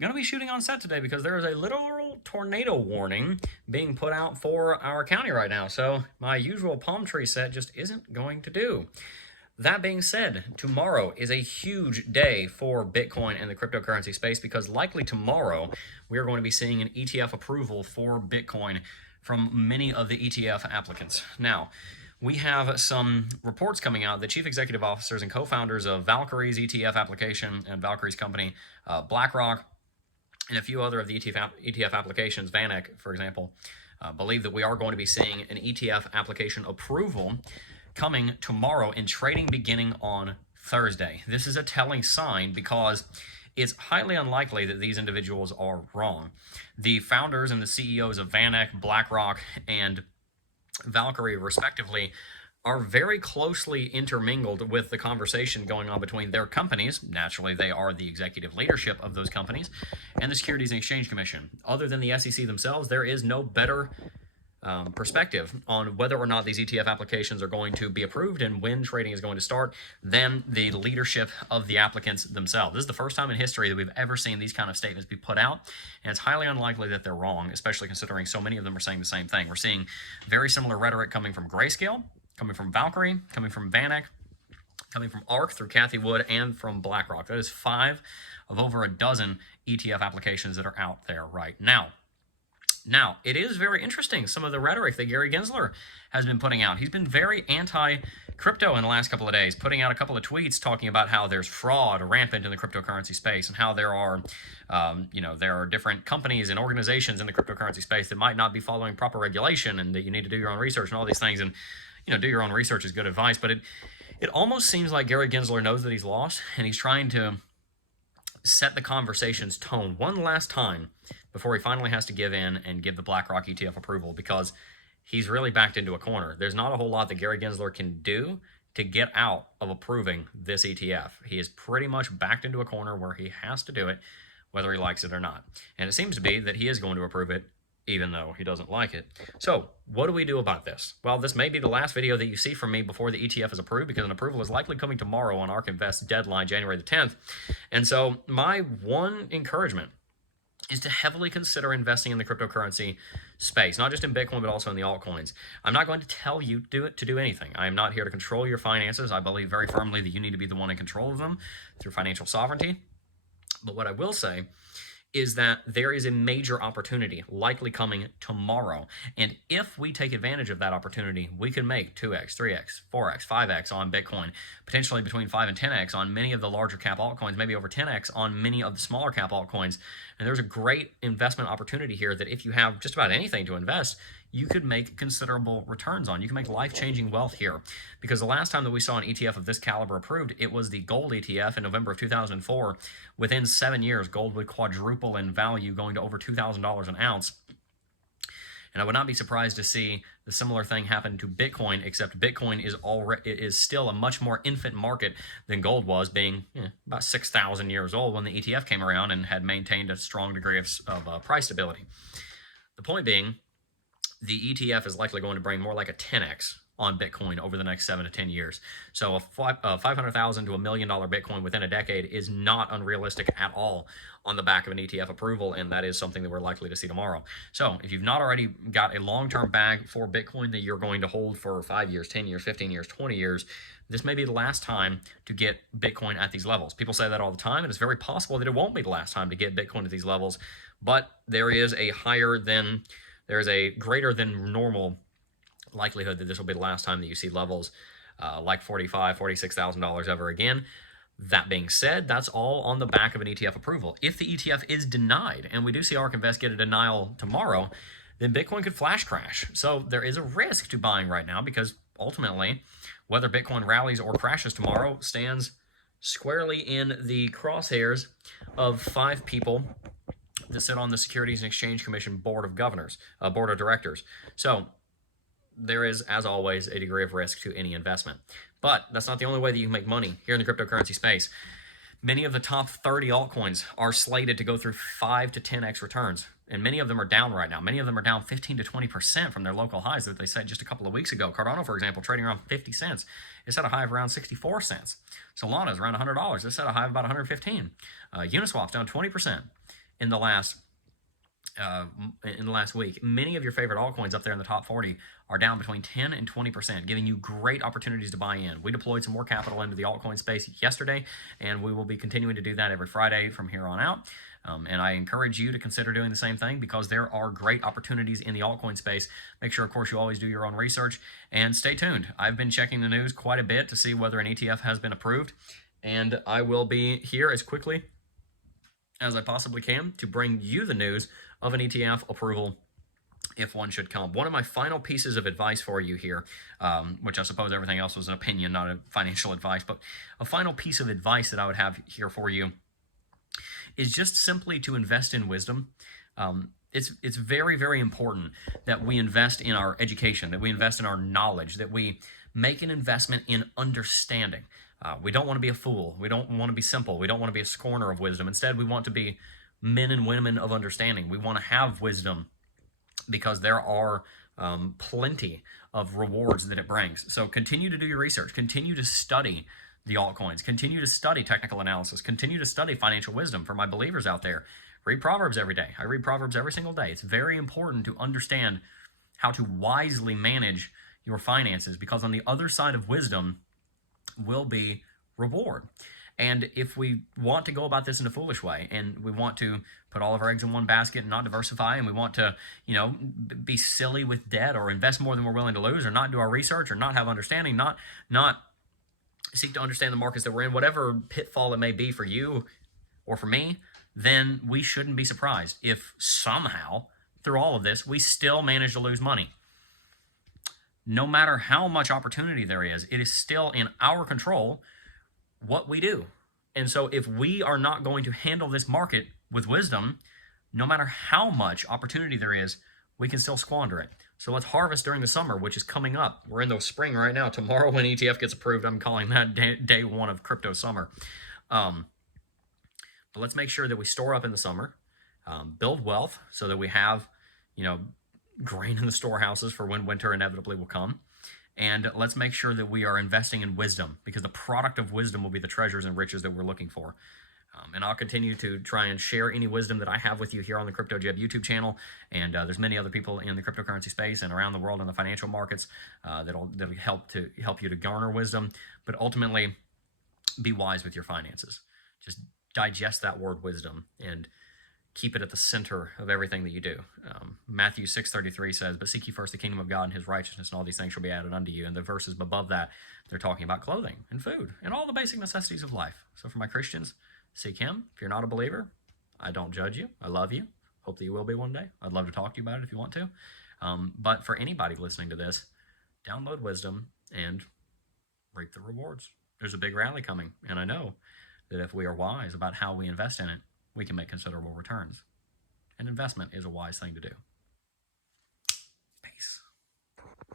Going to be shooting on set today because there is a literal tornado warning being put out for our county right now. So my usual palm tree set just isn't going to do. That being said, tomorrow is a huge day for Bitcoin and the cryptocurrency space because likely tomorrow we are going to be seeing an ETF approval for Bitcoin from many of the ETF applicants. Now, we have some reports coming out. The chief executive officers and co-founders of Valkyrie's ETF application and Valkyrie's company, BlackRock, and a few other of the ETF applications, VanEck, for example, believe that we are going to be seeing an ETF application approval coming tomorrow and trading beginning on Thursday. This is a telling sign because it's highly unlikely that these individuals are wrong. The founders and the CEOs of VanEck, BlackRock, and Valkyrie, respectively, are very closely intermingled with the conversation going on between their companies. Naturally, they are the executive leadership of those companies, and the Securities and Exchange Commission. Other than the SEC themselves, there is no better perspective on whether or not these ETF applications are going to be approved and when trading is going to start than the leadership of the applicants themselves. This is the first time in history that we've ever seen these kind of statements be put out, and it's highly unlikely that they're wrong, especially considering so many of them are saying the same thing. We're seeing very similar rhetoric coming from Grayscale, coming from Valkyrie, coming from VanEck, coming from ARK through Cathie Wood, and from BlackRock. That is 5 of over a dozen ETF applications that are out there right now. Now, it is very interesting, some of the rhetoric that Gary Gensler has been putting out. He's been very anti-crypto in the last couple of days, putting out a couple of tweets talking about how there's fraud rampant in the cryptocurrency space and how there are, there are different companies and organizations in the cryptocurrency space that might not be following proper regulation and that you need to do your own research and all these things. And do your own research is good advice, but it almost seems like Gary Gensler knows that he's lost and he's trying to set the conversation's tone one last time before he finally has to give in and give the BlackRock ETF approval, because he's really backed into a corner. There's not a whole lot that Gary Gensler can do to get out of approving this ETF. He is pretty much backed into a corner where he has to do it, whether he likes it or not. And it seems to be that he is going to approve it even though he doesn't like it. So what do we do about this? Well, this may be the last video that you see from me before the ETF is approved, because an approval is likely coming tomorrow on ARK Invest deadline, January the 10th. And so my one encouragement is to heavily consider investing in the cryptocurrency space, not just in Bitcoin, but also in the altcoins. I'm not going to tell you to do anything. I am not here to control your finances. I believe very firmly that you need to be the one in control of them through financial sovereignty. But what I will say is that there is a major opportunity likely coming tomorrow. And if we take advantage of that opportunity, we can make 2x, 3x, 4x, 5x on Bitcoin, potentially between 5 and 10x on many of the larger cap altcoins, maybe over 10x on many of the smaller cap altcoins. And there's a great investment opportunity here that if you have just about anything to invest, you could make considerable returns on. You can make life-changing wealth here. Because the last time that we saw an ETF of this caliber approved, it was the gold ETF in November of 2004. Within 7 years, gold would quadruple in value, going to over $2,000 an ounce. And I would not be surprised to see the similar thing happen to Bitcoin, except Bitcoin is still a much more infant market than gold was, being about 6,000 years old when the ETF came around and had maintained a strong degree of price stability. The point being, the ETF is likely going to bring more like a 10x on Bitcoin over the next 7 to 10 years. So a $500,000 to $1 million Bitcoin within a decade is not unrealistic at all on the back of an ETF approval, and that is something that we're likely to see tomorrow. So if you've not already got a long-term bag for Bitcoin that you're going to hold for 5 years, 10 years, 15 years, 20 years, this may be the last time to get Bitcoin at these levels. People say that all the time, and it's very possible that it won't be the last time to get Bitcoin at these levels, but there is a greater than normal likelihood that this will be the last time that you see levels like $45,000, $46,000 ever again. That being said, that's all on the back of an ETF approval. If the ETF is denied, and we do see ARK Invest get a denial tomorrow, then Bitcoin could flash crash. So there is a risk to buying right now, because ultimately, whether Bitcoin rallies or crashes tomorrow stands squarely in the crosshairs of 5 people that sit on the Securities and Exchange Commission board of directors. So there is, as always, a degree of risk to any investment. But that's not the only way that you can make money here in the cryptocurrency space. Many of the top 30 altcoins are slated to go through 5 to 10x returns, and many of them are down right now. Many of them are down 15 to 20% from their local highs that they set just a couple of weeks ago. Cardano, for example, trading around 50 cents. It's at a high of around 64 cents. Solana is around $100. It's at a high of about 115. Uniswap's down 20%. in the last week. Many of your favorite altcoins up there in the top 40 are down between 10 and 20%, giving you great opportunities to buy in. We deployed some more capital into the altcoin space yesterday, and we will be continuing to do that every Friday from here on out. And I encourage you to consider doing the same thing because there are great opportunities in the altcoin space. Make sure, of course, you always do your own research and stay tuned. I've been checking the news quite a bit to see whether an ETF has been approved, and I will be here as quickly as I possibly can to bring you the news of an ETF approval if one should come. One of my final pieces of advice for you here, which I suppose everything else was an opinion, not a financial advice, but a final piece of advice that I would have here for you is just simply to invest in wisdom. It's very, very important that we invest in our education, that we invest in our knowledge, that we make an investment in understanding. We don't want to be a fool. We don't want to be simple. We don't want to be a scorner of wisdom. Instead, we want to be men and women of understanding. We want to have wisdom because there are plenty of rewards that it brings. So continue to do your research. Continue to study the altcoins. Continue to study technical analysis. Continue to study financial wisdom. For my believers out there, read Proverbs every day. I read Proverbs every single day. It's very important to understand how to wisely manage your finances because on the other side of wisdom will be reward. And if we want to go about this in a foolish way and we want to put all of our eggs in one basket and not diversify, and we want to, be silly with debt or invest more than we're willing to lose or not do our research or not have understanding, not seek to understand the markets that we're in, whatever pitfall it may be for you or for me, then we shouldn't be surprised if somehow through all of this, we still manage to lose money. No matter how much opportunity there is, it is still in our control what we do. And so if we are not going to handle this market with wisdom, no matter how much opportunity there is, we can still squander it. So let's harvest during the summer, which is coming up. We're in the spring right now. Tomorrow when ETF gets approved, I'm calling that day one of crypto summer. But let's make sure that we store up in the summer, build wealth so that we have, grain in the storehouses for when winter inevitably will come. And let's make sure that we are investing in wisdom because the product of wisdom will be the treasures and riches that we're looking for. And I'll continue to try and share any wisdom that I have with you here on the Crypto Jeb YouTube channel. And there's many other people in the cryptocurrency space and around the world in the financial markets that'll help you to garner wisdom. But ultimately, be wise with your finances. Just digest that word wisdom and keep it at the center of everything that you do. Matthew 6:33 says, "But seek ye first the kingdom of God and his righteousness, and all these things shall be added unto you." And the verses above that, they're talking about clothing and food and all the basic necessities of life. So for my Christians, seek him. If you're not a believer, I don't judge you. I love you. Hope that you will be one day. I'd love to talk to you about it if you want to. But for anybody listening to this, download wisdom and reap the rewards. There's a big rally coming, and I know that if we are wise about how we invest in it, we can make considerable returns. And investment is a wise thing to do.